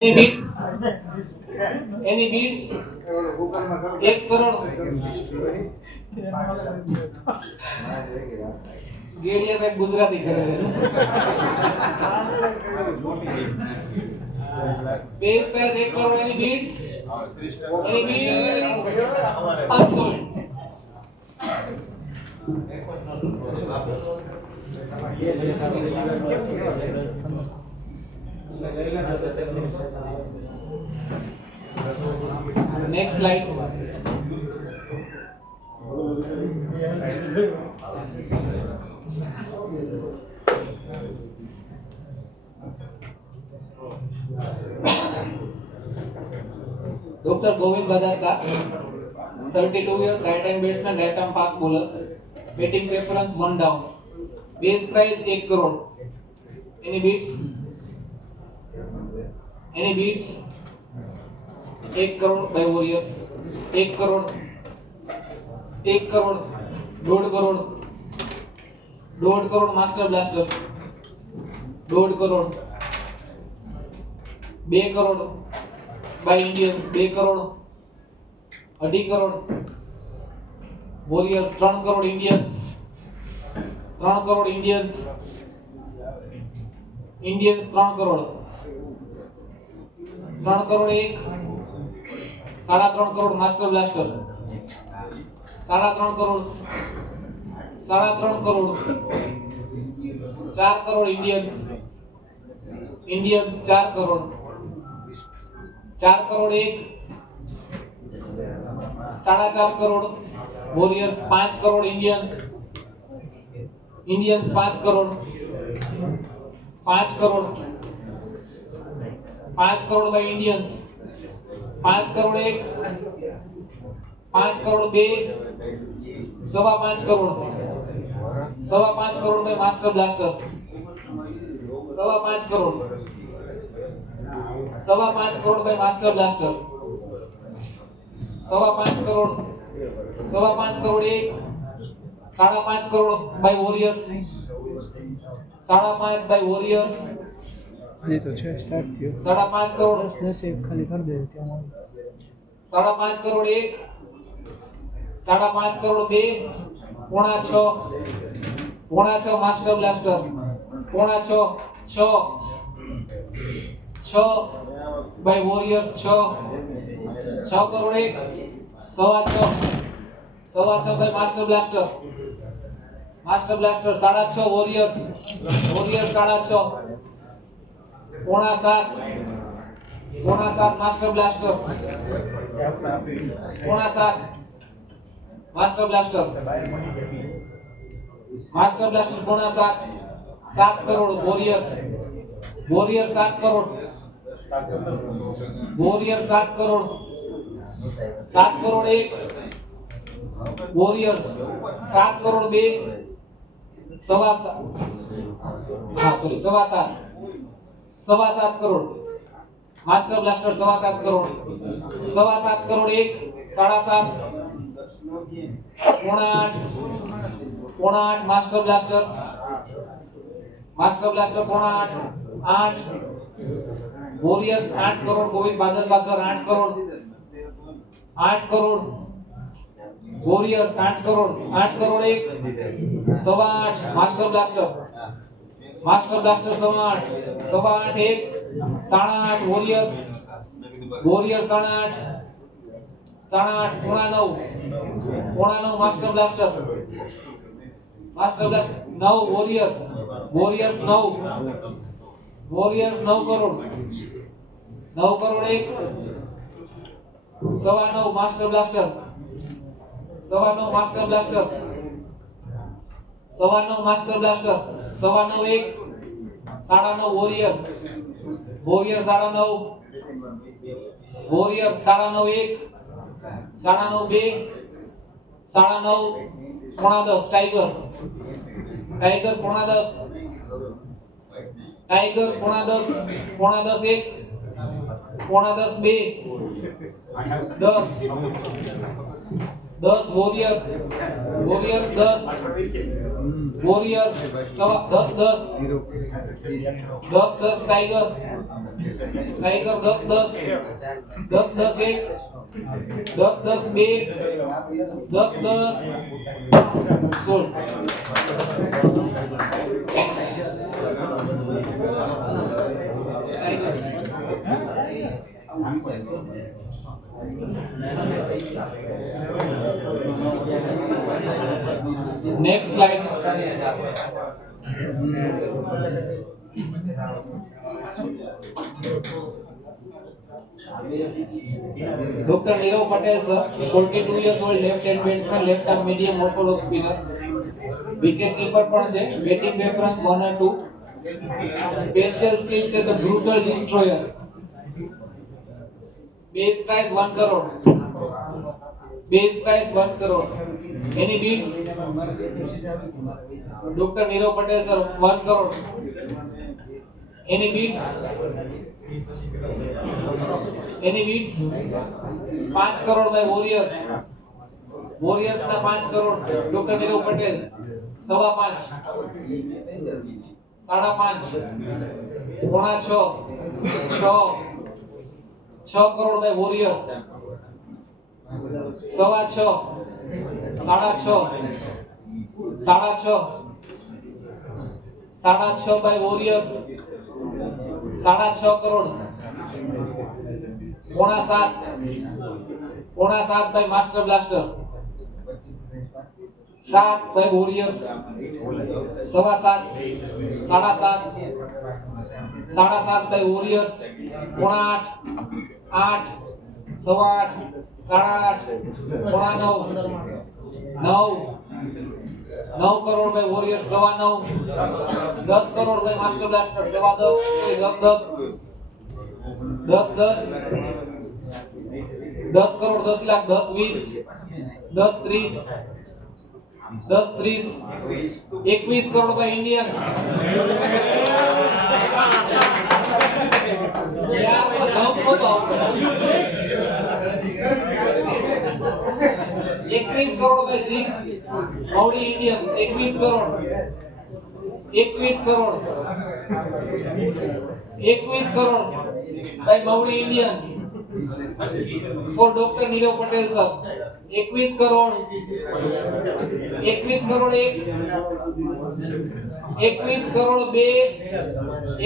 Any beats? Any beats? 1 crore Gediya સાહેબ ગુજરાતી કરે base price 1 crore. Any beats? Any beats? Absolute. Next slide. Dr. Govind Badarka, 32 years, right-hand batsman, right-arm fast bowler. Batting preference 1 down. Base price 1 crore. Any beats? Any beats? 1 crore by Warriors. 1 crore. 1 crore. 1.5 crore. 1.5 crore Master Blaster. 1.5 crore. 2 crore by Indians. 2 crore. 2.5 crore. Warriors 3 crore Indians. 3 crore Indians. Indians 3 crore. 3 crore 1. 3.5 crore Master Blaster. 3.5 crore. 3.5 crore. 4 crore Indians. Indians 4 crore. 4 crore 1. 4.5 crore. Warriors 5 crore Indians. Indians 5 crore. 5 crore. 5 crore by Indians. 5 crore 1. 5 crore 2. 5.5 crore. 5.5 crore by Master Blaster. 5.5 crore. 5.5 crore by Master Blaster. 5.5 crore. 5.5 crore 1. 5.5 crore by Warriors. 5.5 by Warriors. હજી તો છે start થયો 5.5 કરોડ 10 એક ખાલી કરી દે ત્યાં 5.5 crore 1. 5.5 crore 2. 5.6. 5.6 master blaster. 5.6. 6 by Warriors. 6 crore 1. 6.5 by Master Blaster. Master Blaster 6.5 Warriors. Warriors 6.5. 7.5 Master Blaster. 7.5 Master Blaster. Master Blaster 7.5. 7 crore Warriors. Warriors 7 crore. Warriors 7 crore. 7 crore 1. Warriors 7 crore 2. 7.5 crore. Master Blaster 7.5 crore. 7.5 crore 1. 7.5. 8 Master Blaster. Master Blaster 8. 8 Warriors 8 crore. Govind Badarka sir 8 crore. 8 crore. Warriors 8 crore. 8 crore 1. 8.5 Master Blaster. Master Blaster 8.5. 8.5 1. 8.5 Warriors. Warriors 8.5. 8.5 9 Master Blaster. Master Blaster 9 Warriors. Warriors 9. Warriors 9 crore. 9 crore 1. 9 Master Blaster. 9 Master Blaster. 9 Master Blaster. 9 1. 9 Warriors. Warriors 9. Warriors 9 1. 9 2. 9 10 Tiger. Tiger 10. Tiger 10. 10 1. 10 2. 10 10 warriors 10 warriors 10 tiger 10 10 એક 10 બે 10 16 Next slide. Dr. Nirav Patel, sir, 42 years old, left-hand batsman, left-arm medium orthodox spinner. Wicket keeper પણ છે. Batting preference 1 or 2. Special skills is the brutal destroyer. Base price 1 crore. Base price 1 crore. Any bids? Dr. Nirav Patel, sir, 1 crore. Any bids? Any bids? 5 crore by Warriors. Warriors ના 5 crore. Dr. Nirav Patel 5.5. 5.5. 6.5. 6 crore by Warriors. 6.5. 6.5. 6.5 by Warriors. 6.5 crore. 7.5 by Master Blaster. 7 by Warriors. 7.5. 7.5 by Warriors. 8. 8. 8. 8. 9 crore by Warriors. 9. 10 crore by Master Blaster. 10 crore 10 lakh 10 20 10 30 10 30 21 crore by Indians. યાર jump હોતો 21 crore by Jinx. Mauri Indians 21 crore 21 crore 21 crore by Mauri Indians. For Dr. Nirav Patel, sir. 21 crore 21 crore 1 21 crore 2 21 10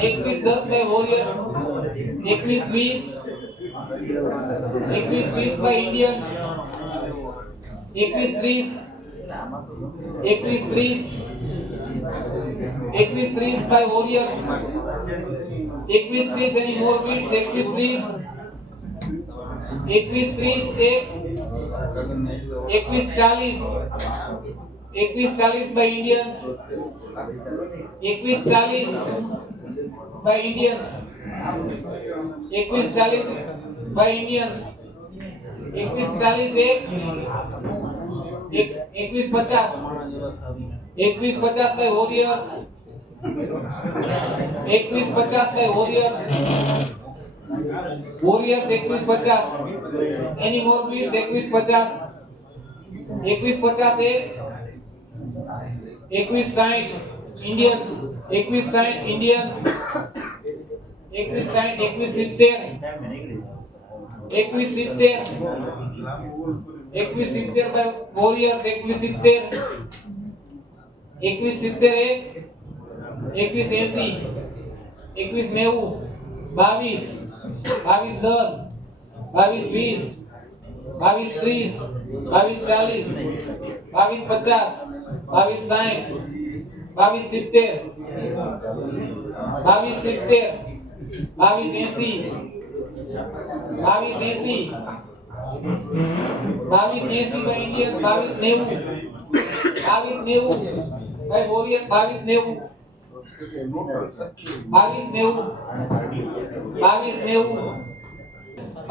21 10 by Warriors. 21 20 21 20 by Indians. 21 30 21 30 21 30 by Warriors. 21 30 any more bids? 21 30 21 30 21 40 21 40 by Indians. 21 40 by Indians. 21 40 by Indians. 21 40 21 50 21 50 by Warriors. 21 50 by Warriors. Warriors 21 50. Any more bids? 21 50. 21 50 21 60 Indians. 21 60 Indians. 21 60 21 70 21 70 21 70 by Warriors. 21 70 21 70 21 80 21 90 22 22 10 22 20 22 30 22 40 22 50 22 60 22 70 22 70 22 80 22 80 22 80 by Indians. 22 90 22 90 by Warriors. 22 90 22 90 22 90 22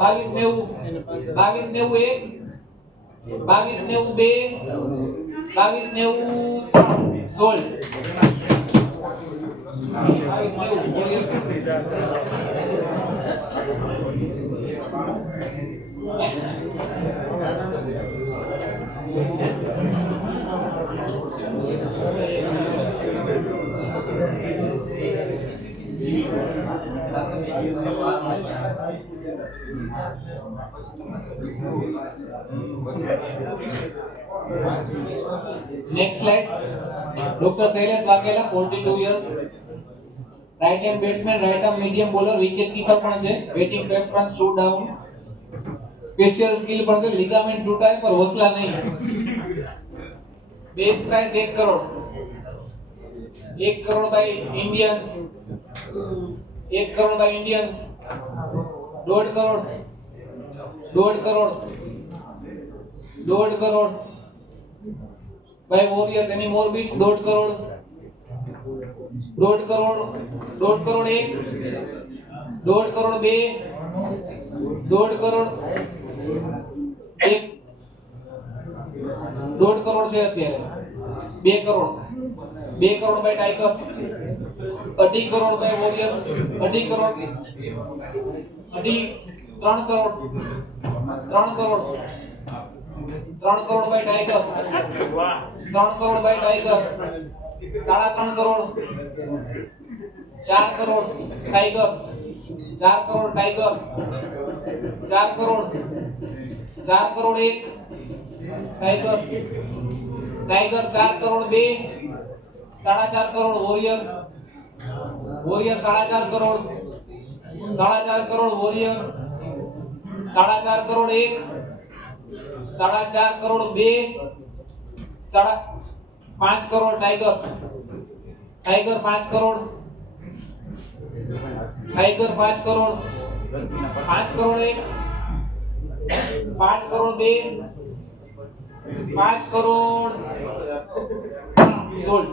90 22 90 22 90 બે 22 90 sold 22 90 Warriors. Next slide. Dr. Shailesh Vakela, 42 years. Right hand batsman, right arm medium bowler, wicket keeper પણ છે. Batting preference 2 down. Special skill પણ છે. Ligament તૂટા है पर हौसला नहीं. Base price 1 crore. 1 crore by Indians. 1 crore by Indians. 1.5 crore. 1.5 crore. 1.5 crore. by Warriors. Any more bids? 1.5 crore. 1.5 crore. 1.5 crore 1. 1.5 crore 2. 1.5 crore 1. 1.5 crore છે અત્યારે. 2 crore. 2 crore by Tigers. 2.5 crore by Warriors. 2.5 crore. 3 crore. 3 crore. 3 crore by Tiger. 3 crore by Tiger. 3.5 crore. 4 crore Tigers. 4 crore Tiger. 4 crore. 4 crore 1. Tiger. Tiger 4 crore 2. 4.5 crore Warrior. Warrior 4.5 crore. 4.5 crore Warrior. 4.5 crore 1. 4.5 crore 2. 5 crore Tigers. Tiger 5 crore. Tiger 5 crore. 5 crore 1. 5 crore 2. 5 crore sold.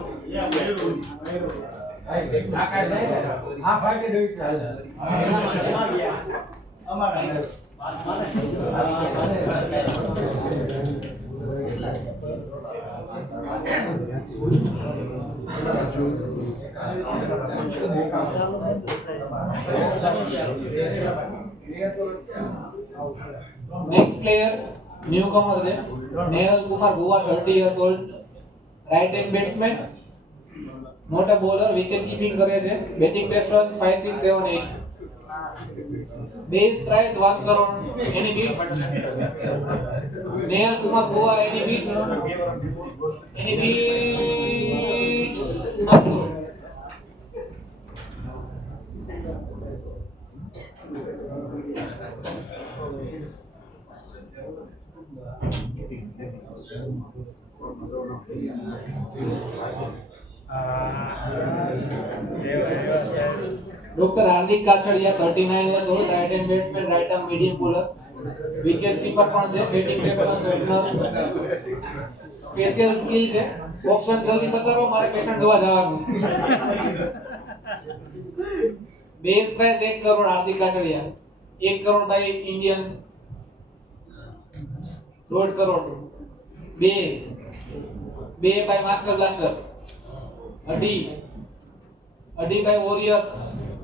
Next player newcomer છે. Nehal Kumar Goa, 30 years old. Right hand batsman, મોટા bowler, wicket keeping કરે છે. Batting preference 5 6 7 8. Base price 1 crore. Any bids Nehal Kumar Goa. Any bids doctor Hardik Kachhadiya, 39 years old. Right hand batsman, right arm medium bowler, wicket keeper પણ છે. Batting preference opener. Special skill છે. Option જલ્દી બતાવો, મારે patient જોવા જવાનું. Base price 1 crore. Hardik Kachhadiya. 1 crore by Indians. 1.5 crore. 2 by master blaster. 2.5 by warriors.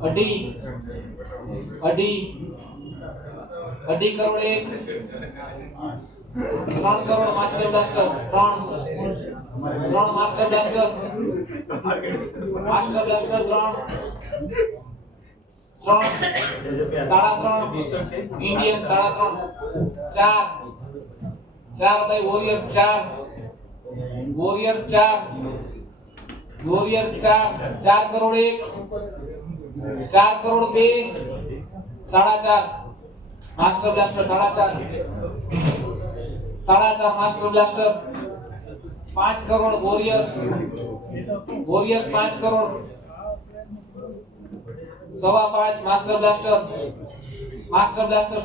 2.5 crore 1. 3 crore master blaster. 3 master blaster. 3 3.5 Indian. 3.5 4 by warriors. 4 crore 1. 4 crore 2. 4.5 master blaster. 4.5 master blaster. 5 crore warriors. 5 crore. 5.5 master blaster. 5.5 1.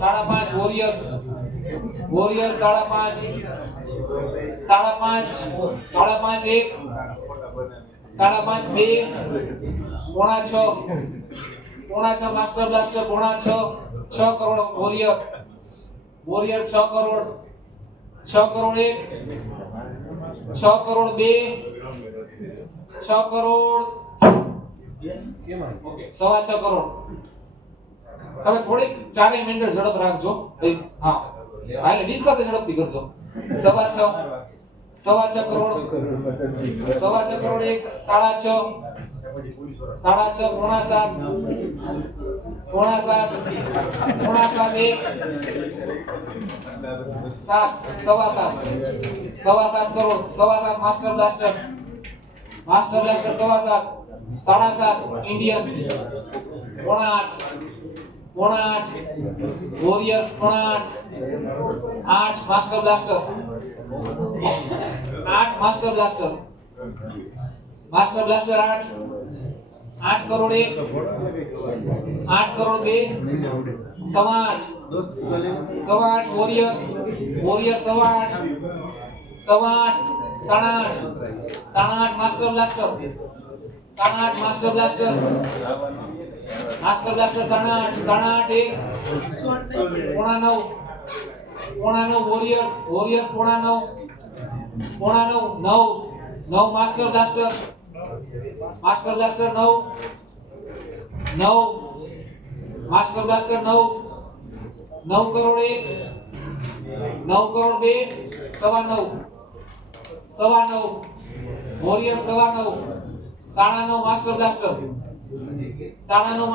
5.5 warriors. 5.5 1. 5.5 2. 6.5 master blaster. 6 crore warrior. 6 crore. 6 crore 1. 6 crore 2. 6 crore 6.5 crore. તમે થોડીક 4 minute ઝડપ રાખજો. હા હાલે ડિસ્કસ ઝડપથી કરજો. 6.5 કરોડ 6.5 કરોડ 1 6.5 6.5 પોણા 7 પોણા 7 પોણા 7 1 7 સવા 7 કરોડ 7.5 માસ્ટર બ્લાસ્ટર 7.5 7.5 ઇન્ડિયન્સ પોણા 8 વોરિયર્સ પોણા 8 master blaster 8 master blaster 8 crore 1 8 crore 2 સવા 8 વોરિયર સવા 8 સાડા 8 માસ્ટર બ્લાસ્ટર 8 માસ્ટર બ્લાસ્ટર સાડા 8 1 પોણા 9 વોરિયર્સ પોણા 9 master blaster 9 master blaster 9 crore 1 9 crore 2 સવા 9 વોરિયર સવા 9 સાડા 9 માસ્ટર બ્લાસ્ટર સાડા 9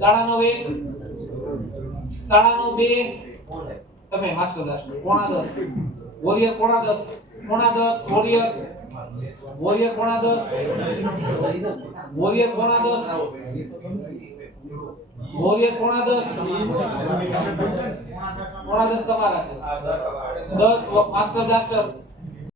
સાડા 9 1 સાડા 9 2 તમે માસ્ટર બ્લાસ્ટર પોણા 10 વોરિયર પોણા 10 વોરિયર પોણા 10 વોરિયર પોણા 10 પોણા 10 તમારા છે 10 માસ્ટર બ્લાસ્ટર